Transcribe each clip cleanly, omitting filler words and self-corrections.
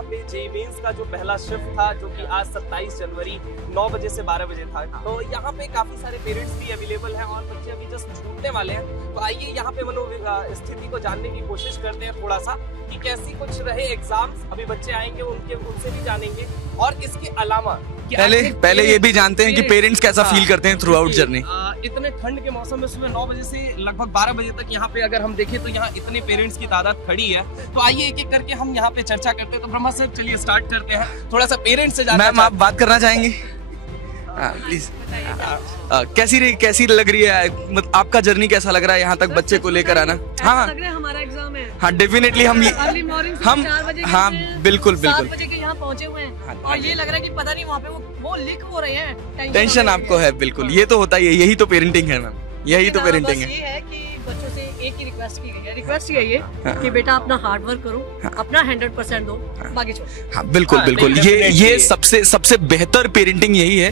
यहाँ पे JEE mains का जो पहला शिफ्ट था, जो कि आज 27 जनवरी 9 बजे से 12 बजे था, तो यहाँ पे काफी सारे पेरेंट्स भी अवेलेबल हैं और बच्चे अभी जस्ट छूटने वाले हैं। तो आइए यहाँ पे स्थिति को जानने की कोशिश करते हैं थोड़ा सा कि कैसी कुछ रहे एग्जाम्स। अभी बच्चे आएंगे, उनसे भी जानेंगे। और इसके अलावा पहले ये भी जानते हैं कि पेरेंट्स कैसा फील करते हैं थ्रू आउट जर्नी। इतने ठंड के मौसम में सुबह 9 बजे से लगभग 12 बजे तक यहाँ पे अगर हम देखें तो यहाँ इतने पेरेंट्स की तादाद खड़ी है। तो आइए एक एक करके हम यहाँ पे चर्चा करते हैं। तो ब्रह्मा सर चलिए स्टार्ट करते हैं, थोड़ा सा पेरेंट्स से जानना। मैम आप बात करना चाहेंगे? प्लीज। कैसी लग रही है, मतलब आपका जर्नी कैसा लग रहा है यहाँ तक बच्चे को लेकर आना? हाँ हमारा एग्जाम है। हाँ डेफिनेटली हम 4 बजे हाँ बिल्कुल 7 बजे के यहाँ पहुँचे हुए हैं और ये लग रहा है कि पता नहीं वहाँ पे वो लिख हो रहे हैं। टेंशन आपको है, बिल्कुल ये तो होता ही है, यही तो पेरेंटिंग है मैम, यही तो पेरेंटिंग है। ये है कि बच्चों से एक ही रिक्वेस्ट की गई है, रिक्वेस्ट यही है कि बेटा अपना हार्ड वर्क करो, अपना 100% दो, बाकी छोड़ो। हाँ बिल्कुल बिल्कुल, ये सबसे बेहतर पेरेंटिंग यही है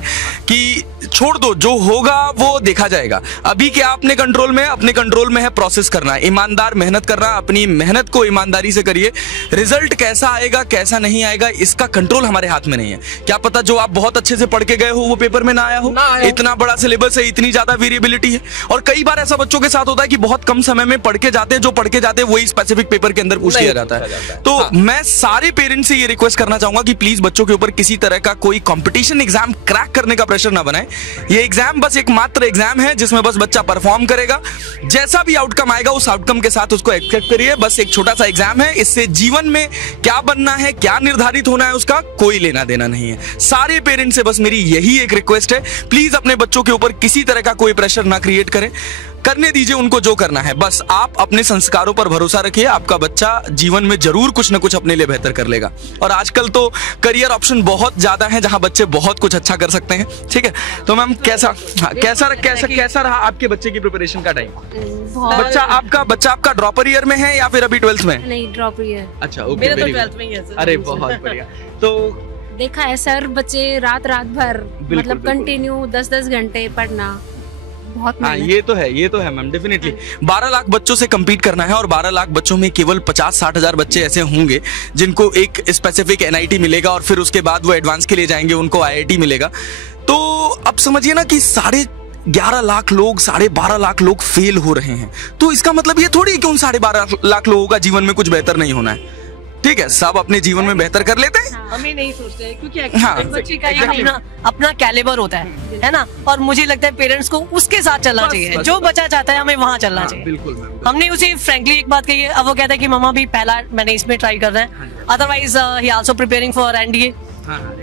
कि छोड़ दो, जो होगा वो देखा जाएगा। अभी क्या अपने कंट्रोल में है, अपने कंट्रोल में है प्रोसेस करना, ईमानदार मेहनत करना, अपनी मेहनत को ईमानदारी से करिए। रिजल्ट कैसा आएगा कैसा नहीं आएगा इसका कंट्रोल हमारे हाथ में नहीं है। क्या पता जो आप बहुत अच्छे से पढ़ के गए हो वो पेपर में ना आया हो, इतना बड़ा सिलेबस है, इतनी ज्यादा वेरिएबिलिटी है। और कई बार ऐसा बच्चों के साथ होता है कि बहुत कम समय में पढ़ के जाते हैं, जो पढ़ के जाते हैं वही स्पेसिफिक पेपर के अंदर पूछ लिया जाता है। तो मैं सारे पेरेंट्स से ये रिक्वेस्ट करना चाहूंगा कि प्लीज बच्चों के ऊपर किसी तरह का कोई कंपटीशन एग्जाम क्रैक करने का प्रेशर ना बनाए। ये एग्जाम बस एक मात्र एग्जाम है जिसमें बस बच्चा परफॉर्म करेगा, जैसा भी आउटकम आएगा उस आउटकम के साथ उसको एक्सेप्ट करिए। बस एक छोटा सा एग्जाम है, इससे जीवन में क्या बनना है, क्या निर्धारित होना है उसका कोई लेना देना नहीं है। सारे पेरेंट्स से बस मेरी यही एक रिक्वेस्ट है, प्लीज अपने बच्चों के ऊपर किसी तरह का कोई प्रेशर ना क्रिएट करें, करने दीजिए उनको जो करना है। बस आप अपने संस्कारों पर भरोसा रखिए, आपका बच्चा जीवन में जरूर कुछ ना कुछ अपने लिए बेहतर कर लेगा। और आजकल तो करियर ऑप्शन बहुत ज्यादा है जहां बच्चे बहुत कुछ अच्छा कर सकते हैं। ठीक है, तो मैम कैसा रहा आपके बच्चे की प्रिपरेशन का टाइम? बच्चा आपका ड्रॉपर ईयर में है या फिर अभी 12th में? नहीं, ड्रॉपर ईयर। अच्छा ओके, मेरा तो 12th में ही है सर। अरे बहुत बढ़िया। तो देखा है सर, बच्चे रात भर मतलब कंटिन्यू 10-10 घंटे पढ़ना, बहुत हाँ ये तो है मैम, डेफिनेटली 12 लाख बच्चों से compete करना है और 12 लाख बच्चों में केवल 50-60 हजार बच्चे ऐसे होंगे जिनको एक स्पेसिफिक NIT मिलेगा और फिर उसके बाद वो एडवांस के लिए जाएंगे, उनको IIT मिलेगा। तो अब समझिए ना कि 11.5 लाख लोग, 12.5 लाख लोग फेल हो रहे हैं। तो इसका मतलब ये थोड़ी कि उन 12.5 लाख लोगों का जीवन में कुछ बेहतर नहीं होना है। ठीक है, सब अपने जीवन में बेहतर कर लेते हैं। हमें नहीं सोचते हैं क्योंकि बच्चे का अपना कैलिबर होता है ना। और मुझे लगता है पेरेंट्स को उसके साथ चलना चाहिए, जो बच्चा चाहता है हमें वहाँ चलना चाहिए। बिल्कुल, हमने उसे फ्रैंकली एक बात कही है, अब वो कहता है कि मम्मा भी पहला मैंने इसमें ट्राई कर रहा है, otherwise he also preparing for NDA।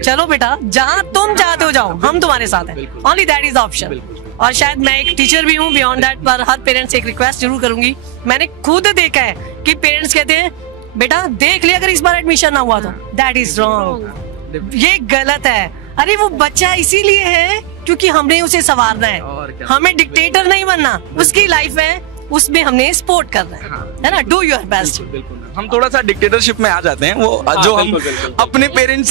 चलो बेटा, जहाँ तुम चाहते हो जाओ, हम तुम्हारे साथ हैं, only that is the option. और शायद मैं एक टीचर भी हूँ बियॉन्ड दैट, पर हर पेरेंट्स से एक रिक्वेस्ट जरूर करूंगी। मैंने खुद देखा है कि पेरेंट्स कहते हैं बेटा देख लिया अगर इस बार एडमिशन ना हुआ तो, दैट इज रॉन्ग, ये गलत है। अरे वो बच्चा इसीलिए है क्योंकि हमने उसे संवारना है, हमें डिक्टेटर नहीं बनना, उसकी लाइफ है, उसमें हमने सपोर्ट करना है ना। Do your best. हम थोड़ा सा डिक्टेटरशिप में आ जाते हैं, वो जो हम अपने पेरेंट्स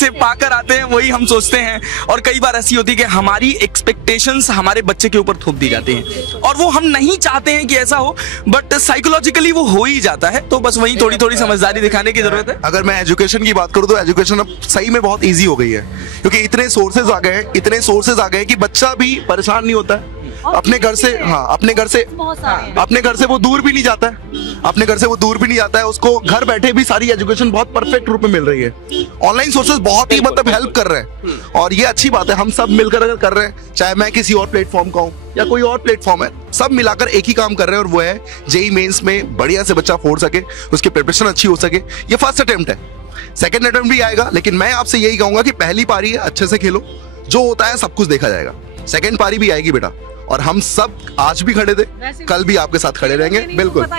से पाकर आते हैं वही हम सोचते हैं। और कई बार ऐसी होती है कि हमारी एक्सपेक्टेशंस हमारे बच्चे के ऊपर थोप दी जाती हैं और वो हम नहीं चाहते हैं कि ऐसा हो, बट साइकोलॉजिकली वो हो ही जाता है। तो बस वही थोड़ी समझदारी दिखाने की जरूरत है। अगर मैं एजुकेशन की बात करूं तो एजुकेशन अब सही में बहुत ईजी हो गई है, क्योंकि इतने सोर्सेज आ गए कि बच्चा भी परेशान नहीं होता है अपने घर से। हाँ, अपने घर से वो दूर भी नहीं जाता है, उसको घर बैठे भी सारी एजुकेशन बहुत परफेक्ट रूप में मिल रही है। ऑनलाइन सोर्सेज बहुत ही मतलब हेल्प कर रहे हैं और ये अच्छी बात है। हम सब मिलकर अगर कर रहे हैं, चाहे मैं किसी और प्लेटफॉर्म का हूँ या कोई और प्लेटफॉर्म है, सब मिलाकर एक ही काम कर रहे हैं और वो है जेईई मेंस में बढ़िया से बच्चा फोड़ सके, उसकी प्रिपरेशन अच्छी हो सके। ये फर्स्ट अटेम्प्ट है, सेकंड अटेम्प्ट भी आएगा, लेकिन मैं आपसे यही कहूंगा कि पहली पारी है, अच्छे से खेलो, जो होता है सब कुछ देखा जाएगा। सेकंड पारी भी आएगी बेटा, और हम सब आज भी खड़े थे, कल भी आपके साथ खड़े रहेंगे। बिल्कुल तो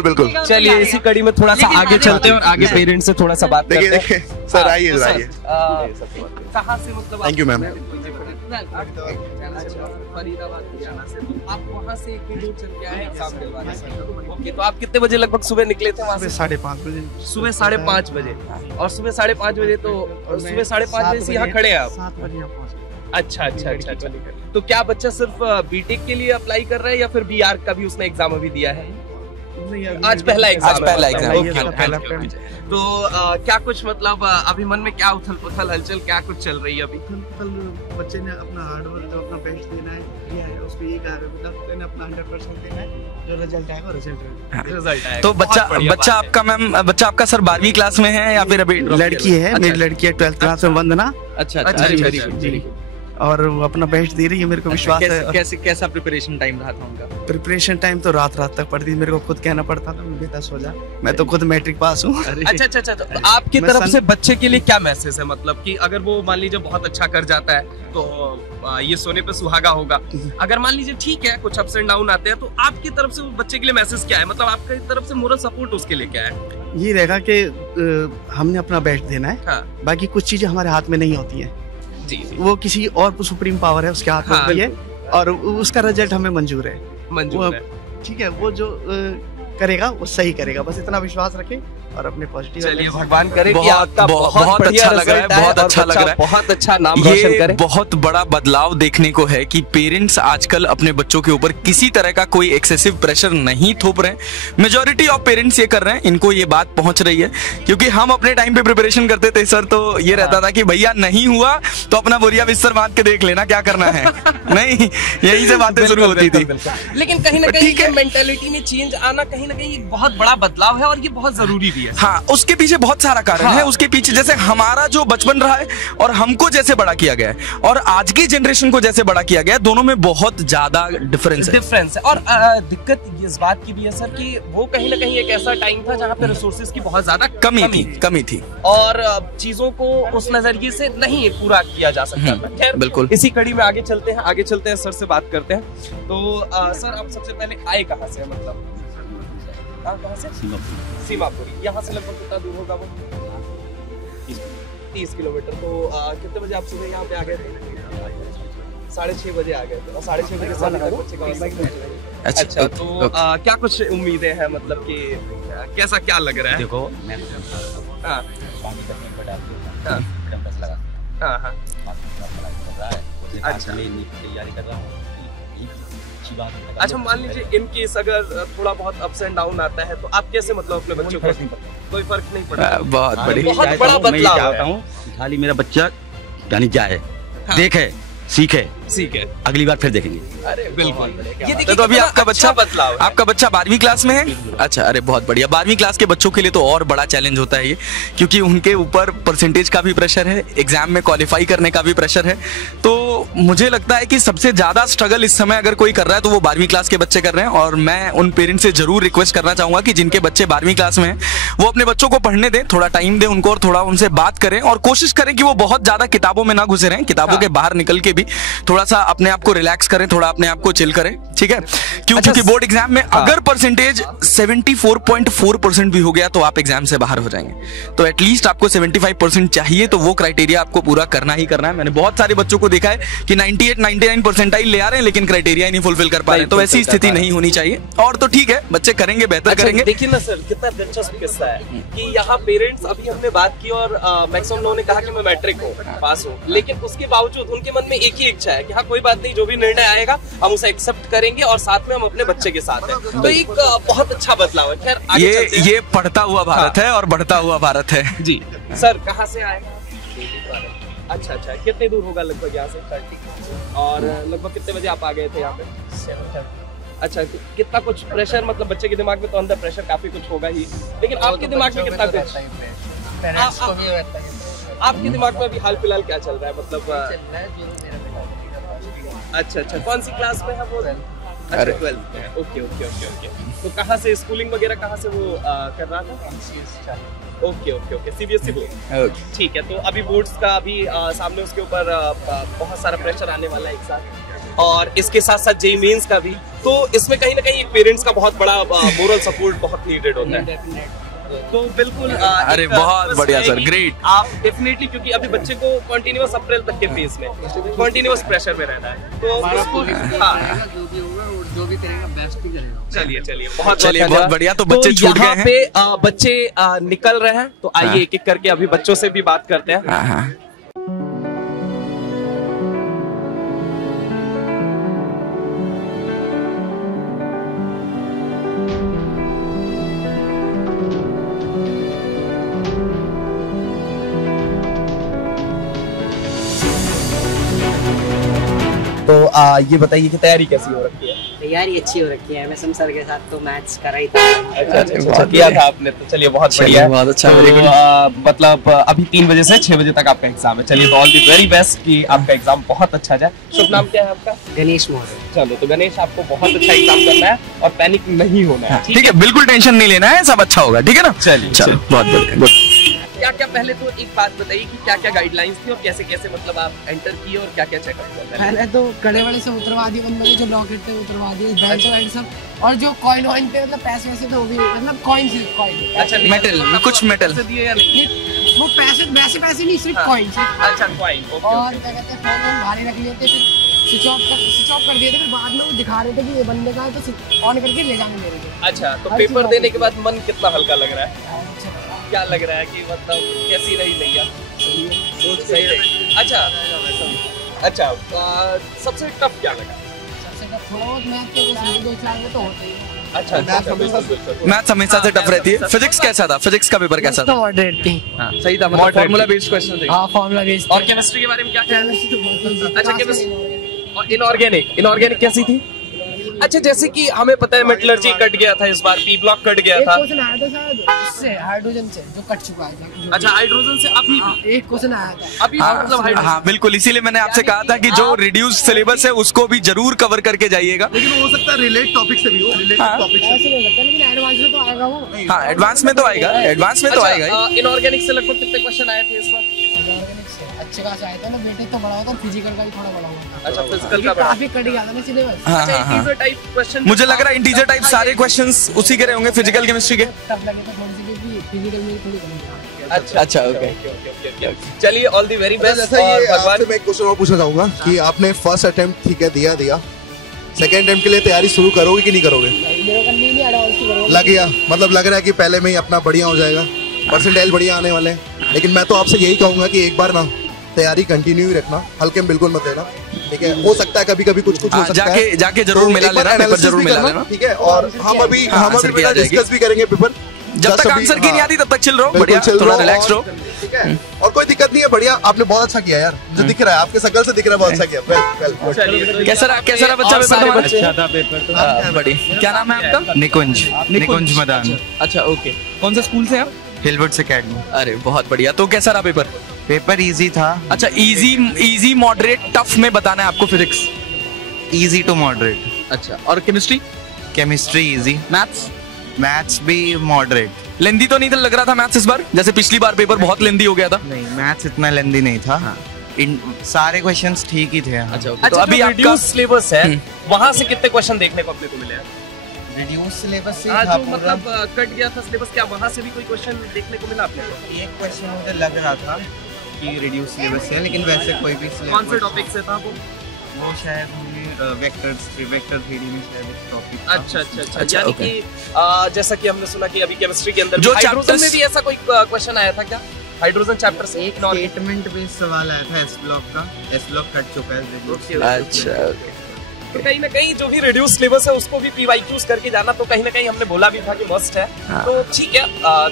बिल्कुल। चलिए इसी कड़ी में थोड़ा सा आगे चलते हैं और आगे पेरेंट्स से थोड़ा सा बात करते हैं। देखिए सर, आइए कहाँ से मतलब? Thank you ma'am. Faridabad Haryana से, आप वहाँ से एक दूर चल के आए एग्जाम दिलवाने। ओके, तो आप कितने बजे लगभग सुबह निकले थे वहाँ से? 5:30 बजे। सुबह 5:30 बजे। और सुबह 5:30 बजे तो सुबह 5:30 बजे से यहाँ खड़े हैं आप? 7 बजे यहाँ पहुँचे। अच्छा। तो क्या बच्चा सिर्फ बीटेक के लिए अप्लाई कर रहा है या फिर बीआर का भी उसने एग्जाम अभी दिया है? आज पहला एग्जाम आज पहला एग्जाम। तो क्या कुछ मतलब अभी मन में क्या उथल पुथल हलचल क्या कुछ चल रही है अभी? कल बच्चे ने अपना हार्ड वर्क जो अपना बेस्ट देना है किया है, उसको ये कहा है बेटा तेने अपना 100% देना है, जो रिजल्ट आएगा रिजल्ट आएगा। तो बच्चा आपका मैम, बच्चा आपका सर 12वीं क्लास में है या फिर अभी? लड़की है, मेरी लड़की है 12th क्लास में, वंदना। अच्छा जी, और वो अपना बेस्ट दे रही है, मेरे को विश्वास है। कैसा प्रिपरेशन टाइम रहा था उनका? प्रिपरेशन टाइम तो रात तक पढ़ती थी, मेरे को खुद कहना पड़ता था बेटा सो जा, मैं तो खुद मैट्रिक पास हूँ। अच्छा। तो आपकी तरफ से बच्चे के लिए क्या मैसेज है, मतलब कि अगर वो मान लीजिए बहुत अच्छा कर जाता है तो ये सोने पे सुहागा होगा, अगर मान लीजिए ठीक है कुछ अप्स एंड डाउन आते हैं तो आपकी तरफ से बच्चे के लिए मैसेज क्या है, मतलब आपकी तरफ से मोरल सपोर्ट उसके लिए क्या है? ये रहेगा कि हमने अपना बेस्ट देना है, हाँ। बाकी कुछ चीजें हमारे हाथ में नहीं होती है, जी। वो किसी और सुप्रीम पावर है उसके हाथ में होती है, और उसका रिजल्ट हमें मंजूर है। ठीक है, वो जो करेगा वो सही करेगा, बस इतना विश्वास रखें और अपने पॉजिटिव। चलिए भगवान करे कि बहुत आपका बहुत अच्छा लग रहा है, बहुत अच्छा लग रहा है, बहुत अच्छा नाम रोशन ये करे। बहुत बड़ा बदलाव देखने को है कि पेरेंट्स आजकल अपने बच्चों के ऊपर किसी तरह का कोई एक्सेसिव प्रेशर नहीं थोप रहे हैं। मेजॉरिटी ऑफ पेरेंट्स ये कर रहे हैं, इनको ये बात पहुंच रही है, क्योंकि हम अपने टाइम पे प्रिपरेशन करते थे सर, तो ये रहता था कि भैया नहीं हुआ तो अपना बोरिया बिस्तर बांध के देख लेना क्या करना है। नहीं, यही से बातें शुरू होती थी। लेकिन कहीं ना कहीं ये मेंटालिटी में चेंज आना कहीं ना कहीं एक बहुत बड़ा बदलाव है और ये बहुत जरूरी भी है। हाँ, उसके पीछे बहुत सारा कारण है। उसके पीछे जैसे हमारा जो बचपन रहा है और हमको जैसे बड़ा किया गया है और आज की जनरेशन को जैसे बड़ा किया गया है, दोनों में बहुत ज्यादा डिफरेंस है। और दिक्कत इस बात की भी है सर कि वो कहीं ना कहीं एक ऐसा टाइम था जहाँ पे रिसोर्सेज की बहुत ज्यादा कमी थी और चीजों को उस नजरिए से नहीं पूरा किया जा सकता था। खैर, बिल्कुल। इसी कड़ी में आगे चलते हैं, सर से बात करते हैं। तो सर आप सबसे पहले आए कहाँ से, मतलब कहाँ से? सीमापुरी। यहाँ से लगभग कितना दूर होगा वो? 30 किलोमीटर। तो कितने बजे आप सुबह यहाँ पे आ गए थे? 6:30 बजे आ गए थे और 6:30 बजे से अच्छा। तो क्या कुछ उम्मीदें हैं, मतलब कि कैसा क्या लग रहा है? देखो मैं हाँ अच्छा तैयारी कर रहा हूँ। अच्छा, मान लीजिए इन केस अगर थोड़ा बहुत अप्स एंड डाउन आता है तो आप कैसे मतलब अपने बच्चों को? कोई फर्क नहीं पड़ता। बहुत बड़ा बदलाव चाहता हूँ खाली मेरा बच्चा यानी जाए, देखे, सीखे, अगली बार फिर देखेंगे। अरे बिल्कुल। ये देखिए तो अभी आपका बच्चा बदलाव है। आपका बच्चा 12वीं क्लास में है? अच्छा, अरे बहुत बढ़िया। 12वीं क्लास के बच्चों के लिए तो और बड़ा चैलेंज होता है ये, क्योंकि उनके ऊपर परसेंटेज का भी प्रेशर है, एग्जाम में क्वालिफाई करने का भी प्रेशर है। तो मुझे लगता है कि सबसे ज्यादा स्ट्रगल इस समय अगर कोई कर रहा है तो वो 12वीं क्लास के बच्चे कर रहे हैं। और मैं उन पेरेंट्स से जरूर रिक्वेस्ट करना चाहूंगा कि जिनके बच्चे 12वीं क्लास में हैं वो अपने बच्चों को पढ़ने दें, थोड़ा टाइम दें उनको और थोड़ा उनसे बात करें और कोशिश करें कि वो बहुत ज्यादा किताबों में ना घुसे रहें, किताबों के बाहर निकल के भी थोड़ा सा अपने आप को रिलैक्स करें, थोड़ा अपने आप को चिल करें, ठीक है? क्योंकि बोर्ड एग्जाम में अगर परसेंटेज 74.4% भी हो गया तो आप एग्जाम से बाहर हो जाएंगे। तो एटलीस्ट आपको 75% चाहिए, तो वो क्राइटेरिया आपको पूरा करना ही करना है। मैंने बहुत सारे बच्चों को देखा है कि 98-99 परसेंटाइल ले आ रहे हैं लेकिन क्राइटेरिया ही नहीं फुलफिल कर पा रहे हैं। तो ऐसी स्थिति नहीं होनी चाहिए। और तो ठीक है, बच्चे करेंगे, बेहतर करेंगे। देखिए ना सर, कितना दिलचस्प किस्सा है कि यहाँ पेरेंट्स, अभी हमने बात की और मैक्सिमम लोगों ने कहा कि मैं मैट्रिक हूँ, पास हूँ, लेकिन उसके बावजूद उनके मन में एक ही इच्छा है कि हाँ कोई बात नहीं, जो भी निर्णय आएगा हम उसे एक्सेप्ट करेंगे और साथ में हम अपने बच्चे के साथ हैं। तो एक बहुत अच्छा बदलाव है। खैर ये पढ़ता हुआ भारत है और बढ़ता हुआ भारत है जी। सर कहाँ से आए? अच्छा, कितने दूर होगा लगभग यहाँ से? 30। और लगभग कितने बजे आप आ गए थे यहाँ पे? अच्छा, कितना कुछ प्रेशर, मतलब बच्चे के दिमाग में तो अंदर प्रेशर काफी कुछ होगा ही, लेकिन आपके दिमाग में कितना कुछ? आपके दिमाग में अभी हाल फिलहाल क्या चल रहा है, मतलब? अच्छा, कौन सी क्लास में है वो? अच्छा, 12th। ओके। तो कहाँ से स्कूलिंग वगैरह कहाँ से वो कर रहा था? Okay, CBSE board. ठीक है, तो अभी बोर्ड्स का अभी सामने उसके ऊपर बहुत सारा प्रेशर आने वाला है एक साथ, और इसके साथ साथ जेईई मेंस का भी। तो इसमें कहीं ना कहीं पेरेंट्स का बहुत बड़ा मोरल सपोर्ट बहुत नीडेड होता है। तो बिल्कुल अरे बहुत बढ़िया सर, ग्रेट। आप डेफिनेटली, क्योंकि अभी बच्चे को कंटिन्यूअस अप्रैल तक के फेज में कंटिन्यूअस प्रेशर में रहना है, तो जो भी करेगा बेस्ट ही करेगा। चलिए बहुत बढ़िया। तो बच्चे छूट गए हैं, पे बच्चे निकल रहे हैं, तो आइए एक एक करके अभी बच्चों से भी बात करते हैं। हाँ। ये बताइए कि तैयारी कैसी हो रखी है? तैयारी अच्छी हो रखी है। एमएसएम सर के साथ तो मैथ्स करा ही था। अच्छा किया था आपने, तो चलिए बहुत बढ़िया, बहुत अच्छा। मतलब अभी 3 बजे से 6 बजे तक आपका एग्जाम है। चलिए तो ऑल दी वेरी बेस्ट कि आपका एग्जाम बहुत अच्छा जाए। शुभ नाम क्या है आपका? गणेश मौर्य। चलो तो गणेश, आपको बहुत अच्छा एग्जाम करना है और पैनिक नहीं होना है, ठीक है? बिल्कुल टेंशन नहीं लेना है, सब अच्छा होगा, ठीक है ना? चलिए चलो, बहुत बढ़िया। क्या क्या, पहले तो एक बात बताइए कि क्या क्या गाइडलाइंस थी और कैसे कैसे मतलब आप एंटर किए और क्या क्या चेकअप किया? पहले तो कड़े वाले से उतरवा दिए बंदों के, जो लॉकेट थे उतरवा दिए, बेंच वेंच सब, और जो कॉइन वॉइन पे मतलब पैसे वैसे तो वो भी मतलब कॉइन सिर्फ कॉइन। अच्छा, मेटल, कुछ मेटल दिए या नहीं? वो पैसे वैसे पैसे नहीं, सिर्फ कॉइन। अच्छा कॉइन, और क्या कहते हैं, फोन भारी रख लिए थे, फिर स्विच ऑफ कर दिए थे, फिर बाद में वो दिखा रहे थे कि ये बंदे का है तो ऑन करके ले जाने दे रहे थे। अच्छा, तो पेपर देने के बाद मन कितना हल्का लग रहा है? क्या लग रहा है कि मतलब कैसी रही नैया? सही रही। अच्छा, सबसे टफ क्या लगा? सबसे टफ थोड़ा बहुत मैथ के दो चार में तो होते ही। अच्छा, मैथ्स हमेशा से टफ रहती है। फिजिक्स कैसा था? फिजिक्स का पेपर कैसा था? मॉडरेट थी। हाँ, सही था, मतलब फार्मूला बेस्ड क्वेश्चन थे। हाँ, फार्मूला बेस्ड। और केमिस्ट्री के बारे में क्या ख्याल है? अच्छा, केमिस्ट्री और इनऑर्गेनिक कैसी थी? अच्छा, जैसे कि हमें पता है मेटलर्जी कट गया था इस बार, पी ब्लॉक कट गया था। एक क्वेश्चन आया था शायद उससे, हाइड्रोजन से, जो कट चुका है। अच्छा, हाइड्रोजन से अभी एक क्वेश्चन आया था अभी, मतलब हाइड्रोजन। हाँ बिल्कुल, इसीलिए मैंने आपसे कहा था कि जो रिड्यूस सिलेबस है उसको भी जरूर कवर करके जाइएगा। लेकिन हो सकता है रिलेट टॉपिक से भी हो, रिलेटेड टॉपिक से। ऐसे नहीं हो सकता, लेकिन एडवांस में तो आएगा वो। हाँ, एडवांस में तो आएगा, एडवांस में तो आएगा। इनऑर्गेनिक से लगभग कितने क्वेश्चन आए थे इस बार? इनऑर्गेनिक से अच्छे खास आए थे ना, बेटे तो बड़ा होता, फिजिकल का भी थोड़ा बड़ा हुआ। अच्छा, फिजिकल का बड़ा, काफी कट गया था ना सिलेबस। हाँ, इंटीजर टाइप क्वेश्चन, मुझे लग रहा है इंटीजर टाइप सारे क्वेश्चंस उसी के रहे होंगे, फिजिकल केमिस्ट्री के। टफ लगे तो थोड़ी सी, क्योंकि फिजिकल में थोड़ी कमी है। अच्छा, ओके। चलिए, ऑल दी वेरी बेस्ट। जैसा ये आपसे मैं एक क्वेश्चन और पूछना चाहूंगा कि आपने फर्स्ट अटेम्प्ट ठीक है दिया, सेकंड अटेम्प्ट के लिए तैयारी शुरू करोगे कि नहीं करोगे? मेरे को नहीं एडवांस की करोगे। लग गया, मतलब लग रहा है कि पहले में ही अपना बढ़िया हो जाएगा, परसेंटाइल बढ़िया आने वाले हैं। लेकिन मैं तो आपसे यही कहूंगा कि एक बार ना तैयारी कंटिन्यू ही रखना, हल्के में बिल्कुल मत लेना, ठीक है? हो सकता है कभी कुछ हो सकता है, जाके जरूर मिला लेना, पेपर जरूर मिला लेना, ठीक है? और हम अभी डिस्कस भी करेंगे पेपर। जब तक आंसर की नहीं आती तब तक चिल रहो, बढ़िया, थोड़ा रिलैक्स रहो, ठीक है? और कोई दिक्कत नहीं है, बढ़िया, आपने बहुत अच्छा किया यार, मुझे दिख रहा है, आपके शकल से दिख रहा है बहुत अच्छा किया। कैसा रहा बच्चा पेपर? अच्छा था पेपर तो। बढ़िया। क्या नाम है आपका? निकुंज मदान। अच्छा, ओके। कौन से स्कूल से आप? हिलवर्ड्स एकेडमी। अरे बहुत बढ़िया। तो कैसा रहा पेपर? पेपर इजी था। अच्छा, इजी मॉडरेट टफ में बताना है आपको। Physics easy to moderate. अच्छा, और केमिस्ट्री इजी। मैथ्स भी मॉडरेट। लेंदी तो नहीं था लग रहा था मैथ्स इस बार, जैसे पिछली बार पेपर बहुत लेंदी हो गया था? नहीं, मैथ्स इतना लेंदी नहीं था। हाँ। सारे क्वेश्चंस ठीक ही थे। अच्छा, तो अभी आपका सिलेबस है, वहाँ से कितने क्वेश्चन देखने को अपने को मिले? रिड्यूस सिलेबस से था, जो मतलब कट गया था सिलेबस, क्या वहाँ से भी कोई क्वेश्चन देखने को मिला आपने को? एक क्वेश्चन मुझे लग रहा था कि रिड्यूस सिलेबस से, लेकिन वैसे कोई भी सिलेबस। कौन से टॉपिक से था वो? शायद वेक्टर थ्योरी में शायद एक टॉपिक था। अच्छा, यानी कि जैसा कि हमने सुना कि अभी केमिस्ट्री के अंदर जो हाइड्रोजन में भी ऐसा कोई क्वेश्चन आया था क्या? हाइड्रोजन चैप्टर से एक स्टेटमेंट बेस्ड सवाल आया था, एस ब्लॉक का। एस ब्लॉक कट चुका है। अच्छा, तो कहीं ना कहीं जो भी रिड्यूस सिलेबस है उसको भी पीवाईक्यूज करके जाना, तो कहीं ना कहीं हमने बोला भी था कि मस्ट है। तो ठीक है,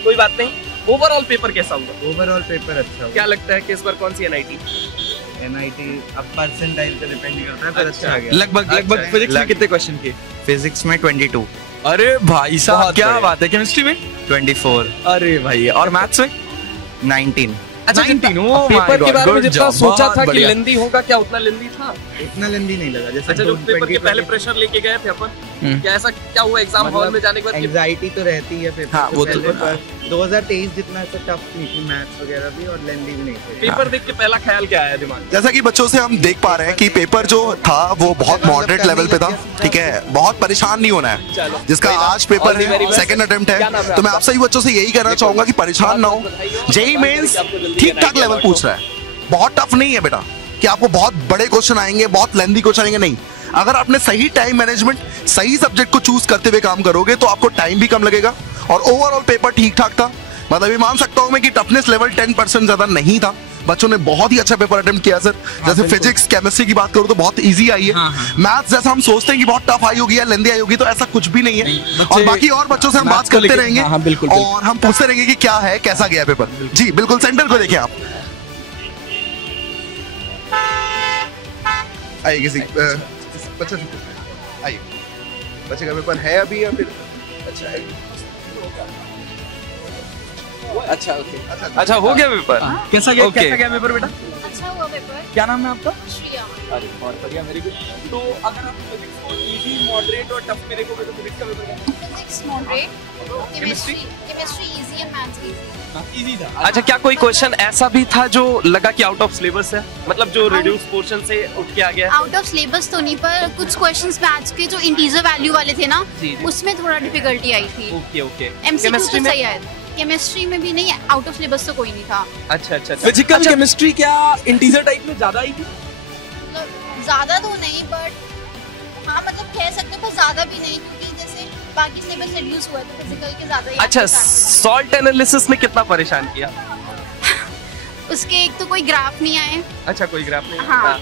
कोई बात नहीं। ओवरऑल पेपर कैसा हुआ? ओवरऑल पेपर अच्छा हुआ। क्या लगता है कि इस बार कौन सी एनआईटी? अब परसेंटाइल पे डिपेंड करता है, पर अच्छा आ गया। लगभग फिजिक्स में कितने क्वेश्चन किए? फिजिक्स में 22। अरे भाई साहब, क्या बात है। केमिस्ट्री में 24। अरे भाई, और मैथ्स में 19। अच्छा, 19। पेपर के बारे में जितना सोचा था कि लेंदी होगा, क्या उतना लेंदी था? इतना लेंदी नहीं लगा। जैसे अच्छा, जो पेपर के पहले प्रेशर लेके गए थे अपन, क्या ऐसा क्या हुआ एग्जाम हॉल में जाने के बाद? एंजाइटी तो रहती है पेपर। हाँ, वो तो 2023 जितना ऐसा टफ नहीं थी, मैथ्स वगैरह भी, और लेंदी भी नहीं थी। पेपर देख के पहला ख्याल क्या आया दिमाग? जैसा कि बच्चों से हम देख पा रहे हैं कि पेपर जो था वो बहुत मॉडरेट लेवल पे था, ठीक है? बहुत परेशान नहीं होना है। जिसका आज पेपर है, सेकंड अटेम्प्ट है, तो मैं आप सभी बच्चों से यही कहना चाहूंगा कि परेशान ना हो। जेईई मेंस ठीक ठाक लेवल पूछ रहा है, बहुत टफ नहीं है बेटा कि आपको बहुत बड़े क्वेश्चन आएंगे, बहुत लेंथी क्वेश्चन आएंगे, नहीं। अगर आपने सही टाइम मैनेजमेंट, सही सब्जेक्ट को चूज करते हुए काम करोगे तो आपको टाइम भी कम लगेगा और ओवरऑल पेपर ठीक ठाक था। मतलब ये मान सकता हूं मैं कि टफनेस लेवल 10% ज्यादा नहीं था। बच्चों ने बहुत ही अच्छा पेपर अटेम्प्ट किया सर। जैसे फिजिक्स केमिस्ट्री की बात करूं तो बहुत इजी आई है। मैथ्स जैसा हम सोचते हैं कि बहुत टफ आई होगी या लेंदी आई होगी, तो ऐसा कुछ भी नहीं है। और बाकी और बच्चों से हम बात करते रहेंगे और हम पूछते रहेंगे कि क्या है, कैसा गया पेपर। जी बिल्कुल, सेंटर को देखें आप। आइए किसी बच्चा आइए, बच्चे का पेपर है अभी या फिर? अच्छा है। अच्छा ओके, अच्छा हो गया पेपर। कैसा गया पेपर बेटा? अच्छा हुआ पेपर। क्या नाम है आपका? श्रिया। अरे बहुत बढ़िया, वेरी गुड। तो अगर आप फिजिक्स को इजी, मॉडरेट और टफ में देखोगे तो फिजिक्स का पेपर क्या है? Physics moderate, chemistry easy and maths easy था। अच्छा, क्या कोई क्वेश्चन ऐसा भी था जो लगा कि आउट ऑफ सिलेबस है, मतलब जो रिड्यूस पोर्शन से उठ के आ गया? आउट ऑफ सिलेबस तो नहीं, पर कुछ क्वेश्चंस मैथ्स के जो इंटीजर वैल्यू वाले थे ना, उसमें थोड़ा डिफिकल्टी आई थी। Okay okay. एमसीक्यू तो सही है, केमिस्ट्री में भी नहीं, आउट ऑफ सिलेबस तो कोई नहीं था। अच्छा। फिजिकल केमिस्ट्री क्या इंटीजर टाइप में ज्यादा आई थी? ज्यादा तो नहीं, बट हाँ मतलब कह सकते हो, पर ज्यादा भी नहीं, क्योंकि जैसे बाकी सिलेबस रिड्यूस हुआ है तो फिजिकल के ज्यादा ही। अच्छा, सॉल्ट एनालिसिस में कितना परेशान किया? उसके एक तो कोई ग्राफ नहीं आए। अच्छा, कोई ग्राफ नहीं? हाँ,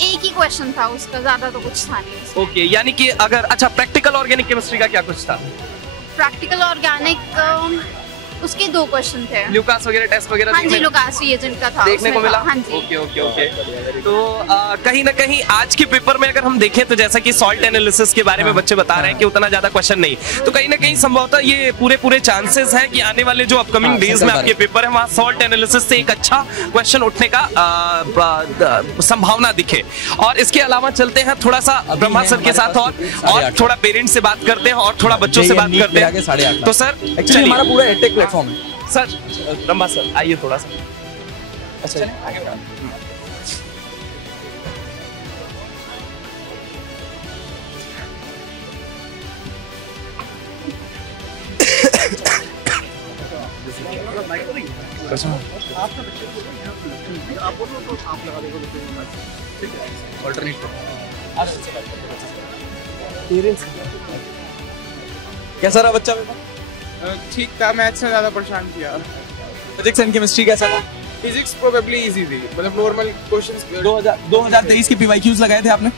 एक ही क्वेश्चन था उसका, ज्यादा तो कुछ था नहीं। ओके, यानी कि अगर अच्छा प्रैक्टिकल ऑर्गेनिक केमिस्ट्री का क्या कुछ था? प्रैक्टिकल ऑर्गेनिक उसके 2 क्वेश्चन थे। ल्यूकास वगैरह टेस्ट वगैरह? हाँ जी, ल्यूकास रिएजेंट का था, देखने को मिला। हाँ जी। ओके। तो कहीं ना कहीं आज के पेपर में अगर हम देखें तो जैसा कि सॉल्ट एनालिसिस के बारे में बच्चे बता रहे हैं कि उतना ज्यादा क्वेश्चन नहीं, तो कहीं ना कहीं संभवतः ये पूरे चांसेस हैं कि आने वाले जो अपकमिंग डेज में आपके पेपर है वहाँ सॉल्ट एनालिसिस से एक अच्छा क्वेश्चन उठने का संभावना दिखे। और इसके अलावा चलते हैं थोड़ा सा ब्रह्मा सर के साथ और थोड़ा पेरेंट्स से बात करते हैं और थोड़ा बच्चों से बात करते हैं। तो सर एक्चुअली हमारा पूरा एडटेक प्लेटफॉर्म है सर। ब्रह्मा सर आइए थोड़ा सा। अच्छा आगे बढ़ा। कैसा रहा बच्चा पेपर? ठीक था, मैथ्स ने ज्यादा परेशान किया। फिजिक्स एंड केमिस्ट्री कैसा था? फिजिक्स प्रोबेबली इजी थी, मतलब नॉर्मल क्वेश्चंस। 2023 के पीवाईक्यूज लगाए थे आपने?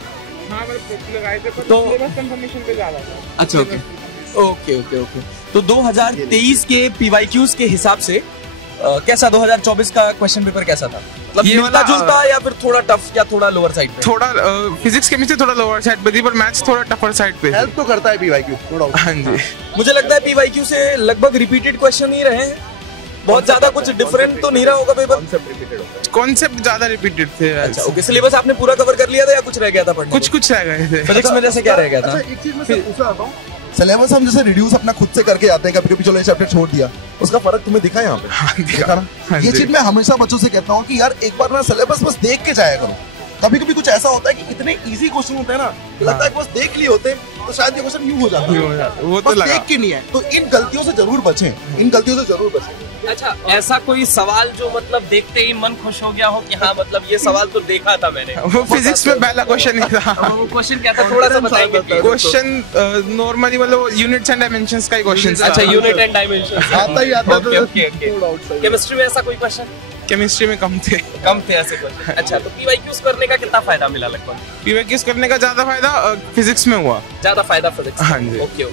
हाँ मतलब लगाए थे, पर तो सिलेबस कंफर्मेशन पे ज्यादा था। अच्छा ओके। तो 2023 के पीवाईक्यूज के हिसाब से कैसा 2024 का क्वेश्चन पेपर कैसा था? मतलब ये मिलता जुलता या फिर थोड़ा टफ या थोड़ा लोअर साइड पे? थोड़ा फिजिक्स केमिस्ट्री थोड़ा लोअर साइड पे थी, पर मैथ्स थोड़ा टफर साइड पे। हेल्प तो करता है पीवाईक्यू थोड़ा। हाँ जी, मुझे लगता है पीवाईक्यू से लगभग रिपीटेड क्वेश्चन ही रहे हैं, बहुत ज्यादा कुछ डिफरेंट तो नहीं रहा होगा पेपर। कॉन्सेप्ट ज्यादा रिपीटेड थे। अच्छा ओके। सिलेबस आपने पूरा कवर कर लिया था या कुछ रह गया था पढ़ने? कुछ रह गए थे। फिजिक्स में जैसे क्या रह गया था? एक चीज मैं पूछना चाहता हूँ, सिलेबस हम जैसे रिड्यूस अपना खुद से करके आते हैं, कभी कभी चलो ये चैप्टर छोड़ दिया, उसका फर्क तुम्हें दिखा यहाँ पे? हाँ, दिखा ना। ये चीज मैं हमेशा बच्चों से कहता हूँ कि यार एक बार ना सिलेबस बस देख के जाया करो। कभी कभी कुछ ऐसा होता है कि इतने इजी क्वेश्चन होते हैं ना, लगता है कि बस देख लिए होते तो शायद ये क्वेश्चन यूं हो जाता, वो तो लगा। देख के नहीं है, तो इन गलतियों से जरूर बचें। अच्छा, ऐसा कोई सवाल जो मतलब देखते ही मन खुश हो गया हो कि हाँ मतलब ये सवाल तो देखा था मैंने? वो फिजिक्स में पहला क्वेश्चन ही था। वो क्वेश्चन क्या था, थोड़ा सा बताएंगे? क्वेश्चन नॉर्मली मतलब यूनिट्स एंड डायमेंशंस का ही क्वेश्चन था। अच्छा, यूनिट एंड डायमेंशंस आता ही आता। केमिस्ट्री में ऐसा कोई क्वेश्चन? केमिस्ट्री में कम थे ऐसे क्वेश्चन। अच्छा, तो पीवाईक्यूज करने का कितना फायदा मिला लगभग? पीवाईक्यूज करने का ज्यादा फायदा फिजिक्स में हुआ। ज्यादा फायदा फिजिक्स? हाँ जी। ओके।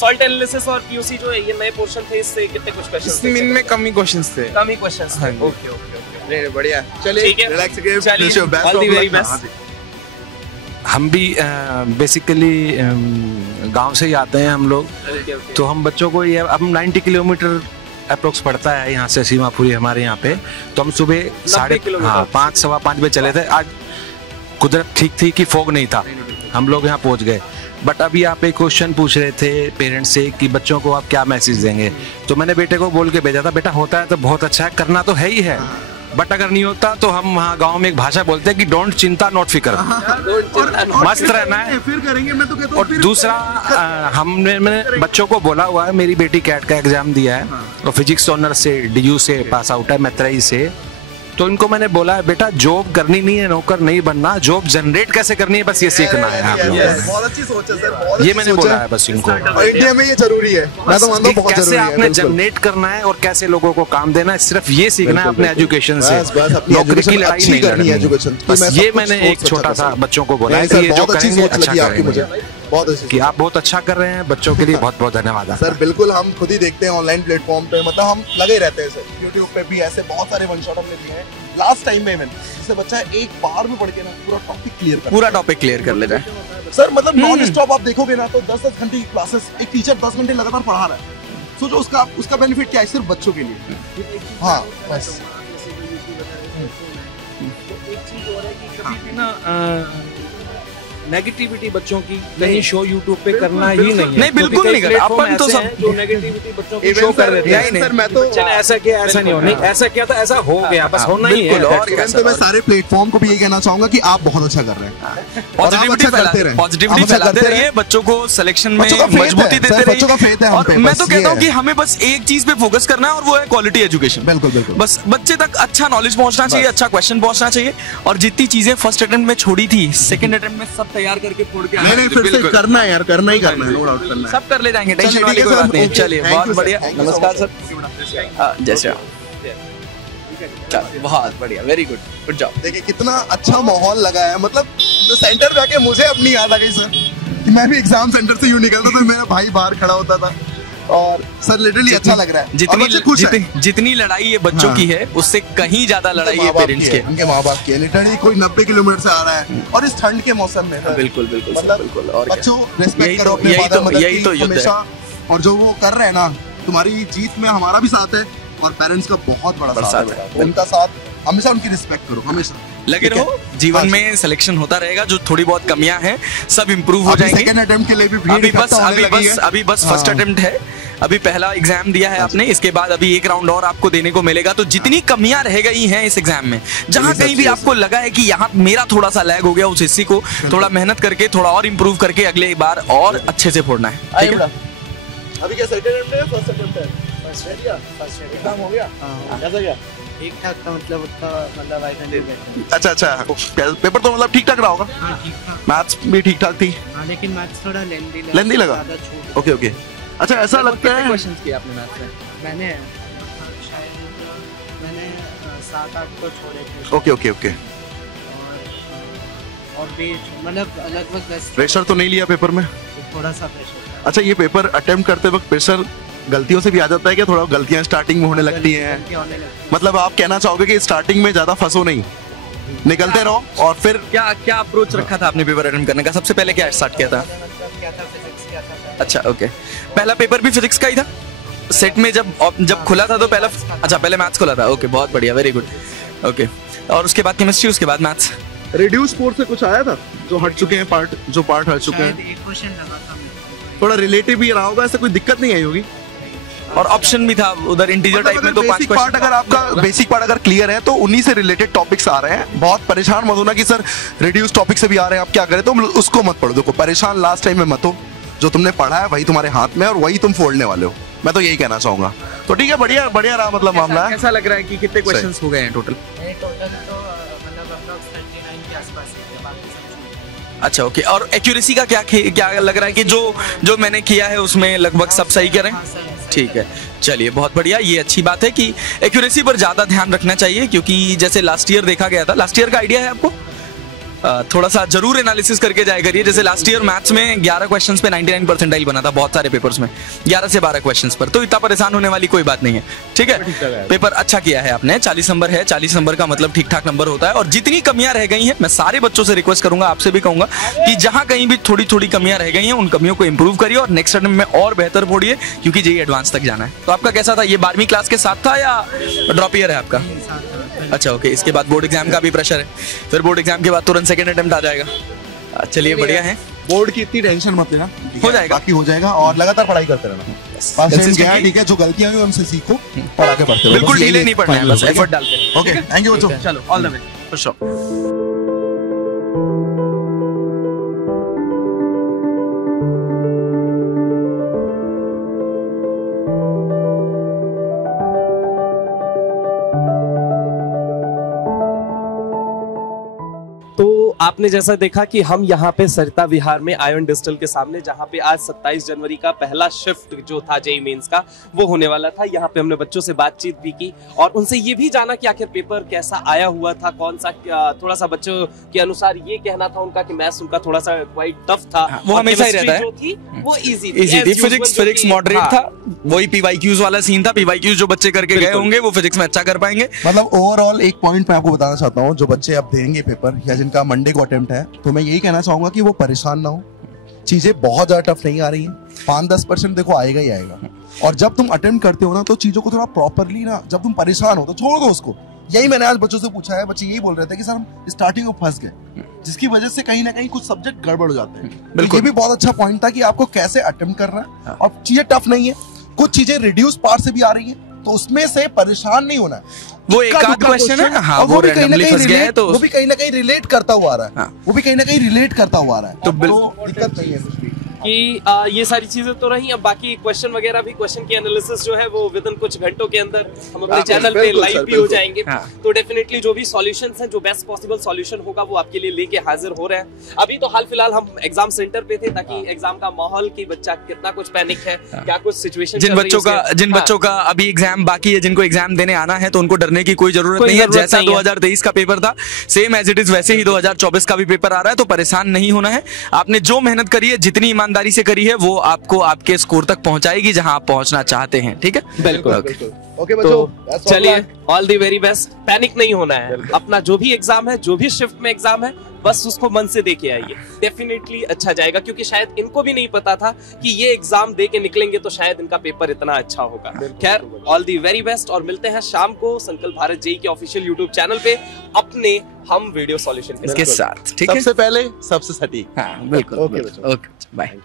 सॉल्ट एनालिसिस और पीयूसी जो है ये नए पोर्शन थे, इससे कितने कुछ क्वेश्चंस थे? इनमें कम ही क्वेश्चंस थे। हाँ, ओके। बढ़िया, चलिए रिलैक्स करिए, ऑल द वेरी बेस्ट। हम भी बेसिकली गांव से ही आते हैं हम लोग, तो हम बच्चों को ये अब 90 किलोमीटर अप्रोक्स पड़ता है यहाँ से सीमापुरी हमारे यहाँ पे। तो हम सुबह 5:30 सवा 5 बजे चले थे। आज कुदरत ठीक थी कि फॉग नहीं था, हम लोग यहाँ पहुँच गए। बट अभी आप एक क्वेश्चन पूछ रहे थे पेरेंट्स से कि बच्चों को आप क्या मैसेज देंगे, तो मैंने बेटे को बोल के भेजा था, बेटा होता है तो बहुत अच्छा है, करना तो है ही है, बट अगर नहीं होता तो हम वहाँ गांव में एक भाषा बोलते हैं कि डोंट चिंता नॉट फिकर, मस्त रहना है। फिर करेंगे, मैं तो कहता हूँ। और दूसरा मैंने बच्चों को बोला हुआ है, मेरी बेटी कैट का एग्जाम दिया है और फिजिक्स ऑनर से DU से पास आउट है, मैत्रेयी से। तो इनको मैंने बोला है बेटा जॉब करनी नहीं है, नौकर नहीं बनना, जॉब जनरेट कैसे करनी है बस ये सीखना है आप लोगों को। बहुत अच्छी सोच है सर, ये मैंने बोला है बस इनको। और इंडिया में ये जरूरी है, मैं तो मानता हूँ बहुत जरूरी कैसे है। आपने जनरेट करना है और कैसे लोगों को काम देना है, सिर्फ ये सीखना है अपने एजुकेशन से। नौकरी की लड़ाई नहीं लड़नी है। बस ये मैंने एक छोटा सा बच्चों को बोला है कि ये जो करेंगे अच्छा करेंगे। बहुत अच्छी कि आप बहुत अच्छा कर रहे हैं, बच्चों के लिए बहुत बहुत धन्यवाद आपका। सर बिल्कुल, हम खुद ही देखते हैं ऑनलाइन प्लेटफॉर्म पे, मतलब हम लगे रहते हैं सर। यूट्यूब पे भी ऐसे बहुत सारे वन शॉट हमने दिए हैं लास्ट टाइम में इवन, जिससे बच्चा एक बार में पढ़ के ना पूरा टॉपिक क्लियर कर ले जाए सर। मतलब नॉन स्टॉप आप देखोगे ना तो 10-10 घंटे की क्लासेस, एक टीचर 10 घंटे लगातार पढ़ा रहा है। सोचो उसका बेनिफिट क्या है सिर्फ बच्चों के लिए। हाँ बस एक चीज और है कि कभी भी ना नेगेटिविटी बच्चों की कहीं शो यूट्यूब पे करना ही नहीं है। नहीं बिल्कुल नहीं करना, अपन तो सब जो नेगेटिविटी बच्चों की शो कर रहे हैं। सर मैं तो बच्चे ने ऐसा किया, ऐसा नहीं होना, ऐसा किया तो ऐसा हो गया, बस होना ही है। और इवन तो मैं सारे प्लेटफॉर्म को भी ये कहना चाहूंगा कि आप बहुत अच्छा कर रहे हैं, पॉजिटिविटी फैलाते रहिए, बच्चों को सिलेक्शन में मजबूती देते रहिए। बच्चों का फेथ है हम पे। और मैं तो कहता हूँ कि हमें बस एक चीज पे फोकस करना है और वो है क्वालिटी एजुकेशन। बिल्कुल बिल्कुल, बस बच्चे तक अच्छा नॉलेज पहुंचना चाहिए, अच्छा क्वेश्चन पहुंचना चाहिए। और जितनी चीजें फर्स्ट अटेम्प्ट में छोड़ी थी, सेकंड अटेम्प्ट में सब तैयार करके फोड़ के नहीं फिर से करना है यार, करना ही करना है, नो डाउट करना है। सब कर ले जाएंगे, टेंशन वाली कोई बात नहीं। चलिए बहुत बढ़िया, नमस्कार सर। जय श्री राम। बहुत बढ़िया, वेरी गुड, गुड जॉब। देखिए कितना अच्छा माहौल लगा है, मतलब सेंटर पे आके मुझे अपनी याद आ गई सर कि मैं भी एग्जाम सेंटर से यूं निकलता तो मेरा भाई बाहर खड़ा होता था। और सर लिटरली अच्छा लग रहा है। जितनी लड़ाई ये बच्चों की है उससे कहीं ज्यादा लड़ाई है पेरेंट्स की, उनके माँ बाप की है। लिटरली कोई 90 किलोमीटर से आ रहा है और इस ठंड के मौसम में। बिल्कुल बिल्कुल मतलब बिल्कुल। और बच्चों रिस्पेक्ट करो अपने फादर मदर की हमेशा, और जो वो कर रहे हैं ना, तुम्हारी जीत में हमारा भी साथ है और पेरेंट्स का बहुत बड़ा साथ है। उनका साथ हमेशा, उनकी रिस्पेक्ट करो हमेशा, लगे रहो। जीवन में सिलेक्शन होता रहेगा, जो थोड़ी बहुत कमियां हैं सब इंप्रूव हो जाएंगे। सेकंड अटेम्प्ट के लिए भी अभी बस फर्स्ट अटेम्प्ट है, अभी पहला एग्जाम दिया है आपने, इसके बाद अभी एक राउंड और आपको देने को मिलेगा। तो जितनी कमियां रह गई हैं इस एग्जाम में, जहां कहीं भी आपको लगा है कि यहाँ मेरा थोड़ा सा लैग हो गया, उस हिस्से को थोड़ा मेहनत करके थोड़ा और इम्प्रूव करके अगले बार और अच्छे से फोड़ना है। ठीक है, अभी क्या सेकंड अटेम्प्ट है, फर्स्ट अटेम्प्ट है? फर्स्ट एग्जाम हो गया, कैसा गया? ठीक ठाक था, मतलब आई कैन डू। अच्छा, पेपर तो मतलब ठीक ठाक रहा होगा। मैथ्स भी ठीक ठाक थी, लेकिन मैथ्स थोड़ा लेंदी लगा। ओके, अच्छा ऐसा लगता है। क्वेश्चंस किए आपने मैथ्स में? मैंने शायद 7-8 तो छोड़े थे। ओके। और भी मतलब लगभग 10। प्रेशर तो नहीं लिया पेपर में? थोड़ा सा प्रेशर। अच्छा, ये पेपर अटेम्प्ट करते वक्त प्रेशर गलतियों से भी आ जाता है क्या? थोड़ा गलतियां स्टार्टिंग में होने लगती हैं, मतलब आप कहना चाहोगे कि स्टार्टिंग में ज्यादा फंसो नहीं, निकलते रहो। और फिर क्या अप्रोच रखा था आपने पेपर अटेम्प्ट करने का? सबसे पहले क्या स्टार्ट किया था? अच्छा, ओके। पहला पेपर भी फिजिक्स का ही था सेट में जब खुला था तो पहले मैथ्स खुला था। ओके, बहुत बढ़िया, वेरी गुड। ओके, और उसके बाद केमिस्ट्री, उसके बाद मैथ्स। रिड्यूस कोर्स से कुछ आया था जो हट चुके हैं, पार्ट हट चुके हैं? एक क्वेश्चन लगा था, थोड़ा रिलेटिव भी रहा होगा, ऐसे कोई दिक्कत नहीं आई होगी। और ऑप्शन भी था उधर इंटीजर टाइप में, तो 5 पार्ट अगर आपका बेसिक पार्ट अगर क्लियर है तो उन्हीं से रिलेटेड टॉपिक्स आ रहे हैं। बहुत परेशान मत होना कि सर रिड्यूस टॉपिक से भी आ रहे हैं, आप क्या करें, तो उसको मत पढ़ो। देखो, परेशान लास्ट टाइम में मत हो, जो तुमने पढ़ा है वही तुम्हारे हाथ में और वही तुम फोड़ने वाले हो, मैं तो यही कहना चाहूंगा। तो ठीक है, बढ़िया रहा मतलब मामला। कैसा लग रहा है कि कितने क्वेश्चंस हो गए हैं टोटल? टोटल तो मतलब अप्रॉक्स 39 के आसपास है, बाकी सब। अच्छा, ओके। और एक्यूरेसी का क्या लग रहा है कि जो मैंने किया है उसमें लगभग सब सही करें? ठीक है, चलिए बहुत बढ़िया। ये अच्छी बात है कि एक्यूरेसी पर ज्यादा ध्यान रखना चाहिए, क्योंकि जैसे लास्ट ईयर देखा गया था, लास्ट ईयर का आइडिया है आपको? थोड़ा सा जरूर एनालिसिस करके जाया करिए। जैसे लास्ट ईयर मैथ्स में 11 क्वेश्चंस पे 99 परसेंटाइल बना था बहुत सारे पेपर्स में, 11 से 12 क्वेश्चंस पर, तो इतना परेशान होने वाली कोई बात नहीं है। ठीक है, पेपर अच्छा किया है आपने, 40 नंबर है, 40 नंबर का मतलब ठीक ठाक नंबर होता है। और जितनी कमियां रह गई हैं, मैं सारे बच्चों से रिक्वेस्ट करूंगा, आपसे भी कहूंगा कि जहां कहीं भी थोड़ी कमियां रह गई हैं, उन कमियों को इंप्रूव करिए और नेक्स्ट अटेम्प्ट में और बेहतर फोड़िए, क्योंकि जेईई एडवांस तक जाना है। तो आपका कैसा था, ये 12वीं क्लास के साथ था या ड्रॉप ईयर है आपका? अच्छा, ओके। इसके बाद बोर्ड एग्जाम का भी प्रेशर है, फिर बोर्ड एग्जाम के बाद तुरंत सेकंड अटेम्प्ट आ जाएगा। चलिए बढ़िया है, बोर्ड की इतनी टेंशन मत लेना, हो जाएगा, बाकी हो जाएगा। और लगातार पढ़ाई करते रहना, ठीक है, जो गलतियां हुई उनसे सीखो, पढ़ा के पढ़ते रहो, बिल्कुल ढीले नहीं पढ़ना है, बस एफर्ट डालते रहो। ओके, थैंक यू बच्चों, चलो all the way, for sure. तो आपने जैसा देखा कि हम यहाँ पे सरिता विहार में आयन डिजिटल के सामने, जहाँ पे आज 27 जनवरी का पहला शिफ्ट जो था जेईई मेंस का वो होने वाला था, यहाँ पे हमने बच्चों से बातचीत भी की और उनसे ये भी जाना कि आखिर पेपर कैसा आया हुआ था, कौन सा थोड़ा सा बच्चों के अनुसार ये कहना था उनका कि मैथ्स उनका थोड़ा सा क्वाइट टफ था, वो हमेशा ही रहता है, जो थी वो इजी थी। फिजिक्स मॉडरेट था, वही पीवाईक्यूज वाला सीन था। पीवाईक्यूज जो बच्चे करके गए होंगे वो फिजिक्स में अच्छा कर पाएंगे। मतलब ओवरऑल एक पॉइंट मैं आपको बताना चाहता हूँ, जो बच्चे अब देंगे पेपर या जिनका मंडे को अटेम्प्ट है, तो मैं यही कहना चाहूंगा कि वो परेशान ना हो। चीजें बहुत ज्यादा टफ नहीं आ रही हैं, 5-10% देखो आएगा ही आएगा। और जब तुम अटेम्प्ट करते हो ना तो चीजों को थोड़ा प्रॉपरली ना, जब तुम परेशान हो तो छोड़ दो उसको। यही मैंने आज बच्चों से पूछा है, बच्चे यही बोल रहे थे कि सर हम स्टार्टिंग में फंस गए, जिसकी वजह से कहीं ना कहीं कुछ सब्जेक्ट गड़बड़ हो जाते हैं। तो ये भी बहुत अच्छा पॉइंट था कि आपको कैसे अटेम्प्ट करना है, और चीजें टफ नहीं है, कुछ चीजें रिड्यूस पार्ट से भी आ रही है, तो उसमें से परेशान नहीं होना है। वो एक आध क्वेश्चन है, हाँ, वो भी कहीं ना कहीं रिलेट करता हुआ आ रहा है, हाँ। वो भी कहीं ना कहीं रिलेट करता हुआ आ रहा है, तो दिक्कत नहीं है कुछ भी कि ये सारी चीजें तो रही। अब बाकी क्वेश्चन वगैरह भी, क्वेश्चन की एनालिसिस जो है वो विद इन कुछ घंटों के अंदर हम अपने चैनल पे लाइव भी हो जाएंगे। तो डेफिनेटली जो भी सॉल्यूशंस हैं, जो बेस्ट पॉसिबल सॉल्यूशन होगा वो आपके लिए लेके हाजिर हो रहे हैं। अभी तो हाल फिलहाल हम एग्जाम सेंटर पे थे, ताकि एग्जाम का माहौल की बच्चा कितना कुछ पैनिक है, क्या कुछ सिचुएशन, जिन बच्चों का अभी एग्जाम बाकी है, जिनको एग्जाम देने आना है, तो उनको डरने की कोई जरूरत नहीं है। जैसा 2023 का पेपर था सेम एज इट इज वैसे ही 2024 का भी पेपर आ रहा है, तो परेशान नहीं होना है। आपने जो मेहनत करी है, जितनी ईमानदारी से करी है, वो आपको आपके स्कोर तक पहुंचाएगी जहां आप पहुंचना चाहते हैं। ठीक है, बिल्कुल। ओके बच्चों, चलिए all the very best. Panic नहीं होना है, अपना जो भी एग्जाम है, जो भी शिफ्ट में एग्जाम है, बस उसको मन से दे के आइए, डेफिनेटली अच्छा जाएगा। क्योंकि शायद इनको भी नहीं पता था कि ये एग्जाम दे के निकलेंगे तो शायद इनका पेपर इतना अच्छा होगा। खैर, ऑल द वेरी बेस्ट, और मिलते हैं शाम को संकल्प भारत जेईई के ऑफिशियल यूट्यूब चैनल पे अपने हम वीडियो सॉल्यूशन के साथ। ठीक है, सबसे पहले सबसे सटीक। हाँ, बिल्कुल। Okay, bye.